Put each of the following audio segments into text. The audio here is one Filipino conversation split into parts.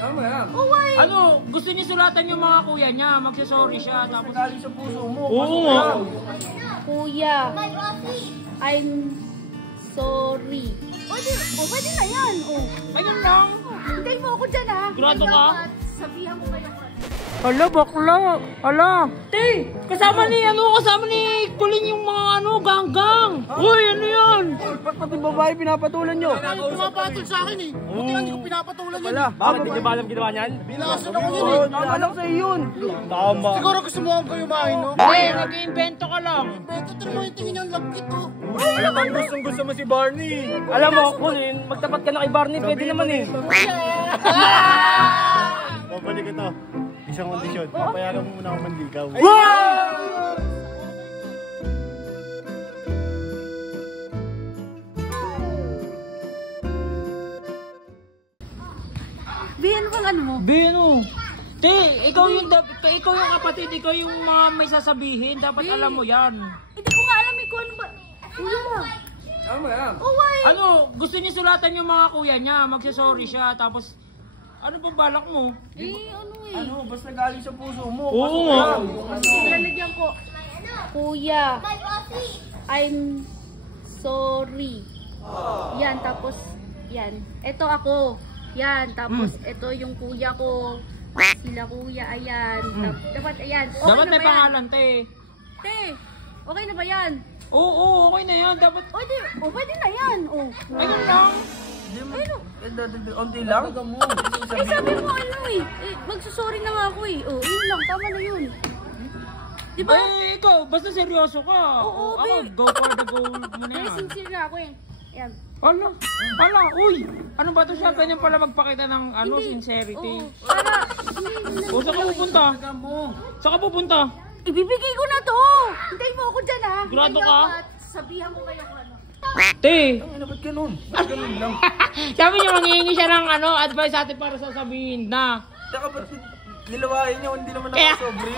Tama yan. Oh, why? Ano, gusto niya sulatan yung mga kuya niya, magsasorry siya, tapos... Galing sa puso mo. Oo nga. Kuya, I'm sorry. Pwede na yan. Oh. Ayun lang. Hintayin mo ako dyan, ha? Grado ka? Sabihan mo kayo. Hala, bakla. Hala. Te, kasama ni Kulin yung mga ganggang. Uy, ano yan? Pati babae pinapatulan nyo. Pumapatol sa akin eh. Buti nga hindi ko pinapatulan yun. Bakit hindi nyo ba alam ginawa niyan? Binasan ako yun eh. Tama lang sa'yo yun. Tama. Siguro gusto mo akong kayumahin, no? Nag-iimbento ka lang. Beto, tira mo yung tingin yung lagkit, oh. Alam mo, gusto mo si Barney. Alam mo, Kulin, magtapat ka na kay Barney, pwede naman eh. Babalik ko to. Isang kondisyon. Papayagan mo muna ako manligaw. Bi, ano bang ano mo? Bino. Te, ikaw yung kapatid, ikaw yung mga may sasabihin. Dapat alam mo yan. Hindi ko nga alam kung ano ba. Kuya. Tama yan. Oh, why? Ano, gusto niya sulatan yung mga kuya niya, magsasorry siya, tapos... Ano ba balak mo? Ano eh. Ano, basta galing sa puso mo. Oo nga. Lalagyan ko. Kuya, I'm sorry. Yan, tapos, yan. Ito ako. Yan, tapos, ito yung kuya ko. Sila kuya, ayan. Dapat, ayan. Okay Dapat na may ba yan? pangalan, te. Te, okay na ba yan? Oo, okay na yan. Dapat... Pwede na yan. Oh. Ayun lang. Unti lang. Eh, sabi mo ano eh. Magsusorry na nga ako eh. Oh, yun lang. Tama na yun. Diba? Eh, ikaw, basta seryoso ka. Oo, Ako, be. go for the goal mo na Very yan. sincere na ako eh. Ayan. Hala, uy. Ano ba ito siya? Ganyan pala magpakita ng sincerity. Oo. Para, O, saan ka pupunta? Saan ka pupunta? ibibigay ko na to. Hintayin mo ako dyan, ha. Grado Hintayin ka? ako at sabihan mo kayo kung ano. Te, Ba't ganun? Ganun lang. sabi niya mangingi siya ng advice atin para sasabihin na. Saka ba't nilawain niyo? Hindi naman Kaya, ako sobre.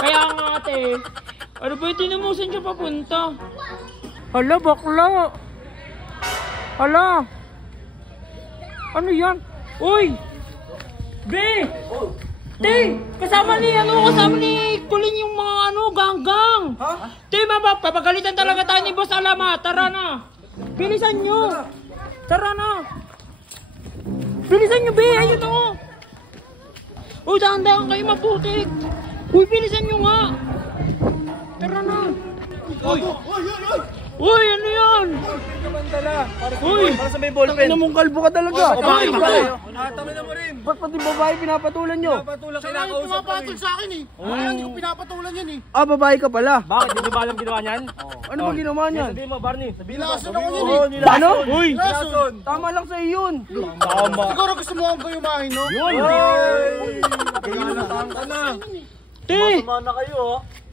kaya nga ate, ano ba yung tinamusan siya papunta? Hala, bakla. Hala. Ano yan? Uy! Be! Te, kasama ni Kulin yung mga ganggang. Ha? Te, papagalitan talaga tayo ni Boss Alama. Tara na. Bilisan nyo. Tara na. Bilisan nyo, be. Ayun o. Uy, dahan-dahan kayo maputik. Uy, bilisan nyo nga. Tara na. Uy, ano yan? Uy, Para sa may ballpen. Tangina mong kalbo ka talaga. Bakit? Tama na mo rin. Ba't pati babae pinapatulan nyo? Pinapatulan ka na. Pumapatol sa akin eh. Kaya hindi ko pinapatulan yan eh. Ah, babae ka pala. Bakit? Hindi ba alam ginawa niyan? Ano ba ginawa niyan? Sabihin mo, Barney. Binasan ako yun eh. Ano? Uy. Binasan. Tama lang sa'yo yun. Tama. Siguro gusto mo akong kayumahin, no? Yun! Pinatahan ka na. Te, Tama na kayo, ha?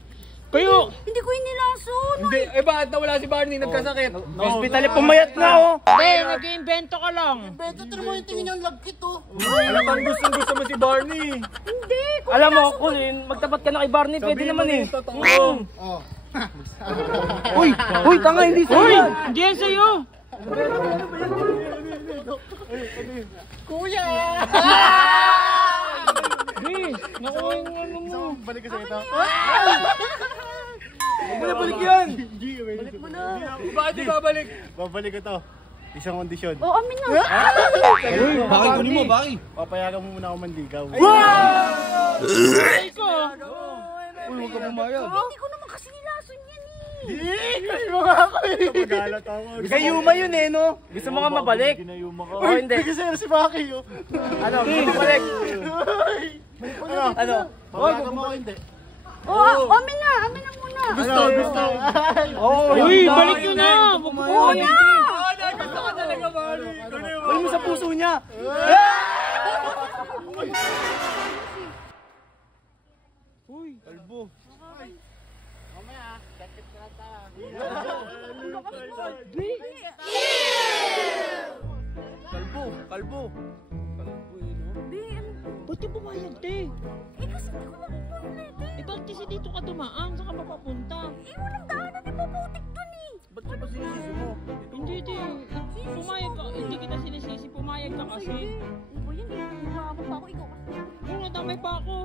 kayo. Hindi ko inilason. Hindi, bakit nawala si Barney? Nagkasakit. Hospital, pumayat na, oh! Te, nag-iimbento ka lang. Beto, tira mo yung tingin yung lagkit, oh. Alam mo, gusto mo si Barney. Hindi. Alam mo, Kulin, magtapat ka na kay Barney, pwede naman eh. Oh. Uy, tanga, hindi sa'yo Uy, yan. hindi yan sa'yo. Kuya! Be, nakuha yung ano mo. Balik ka sa ito. Balik yan. Balik mo na. Bakit di babalik? Babalik ko to. Isang kondisyon. Oh, amin na. Bakit kunin mo, bakit? Papayagan mo muna ako manligaw. Ay ko. Uy, huwag ka pumayag. Hindi ko naman kasi nilason yan eh. Kayo nga ako eh. Magalat ako. Gayuma yun eh, no? Gusto mo nga mabalik? Ginayuma ka. Oh, hindi. Bigay si Maki, oh. Ano? Gusto mo balik? Ano? Papayagan mo ako hindi. Oh, amin na muna. Gusto. Uy, balik nyo na. Oh, na. Gusto ka talaga, Barney. Uy mo sa puso niya! Uy, Kalbo. Kalbo. ba't di pumayag, te? Kasi hindi ko makukulit eh. Eh, bakit kasi dito ka dumaan? Saan ka mapapunta? Walang daanan eh, paputik dun eh. Ba't siya ba sinisisi mo? Hindi, te. Pumayag ka. Hindi kita sinisisi. Pumayag ka kasi. Ano ba yan? Hindi ko Damay pa ako.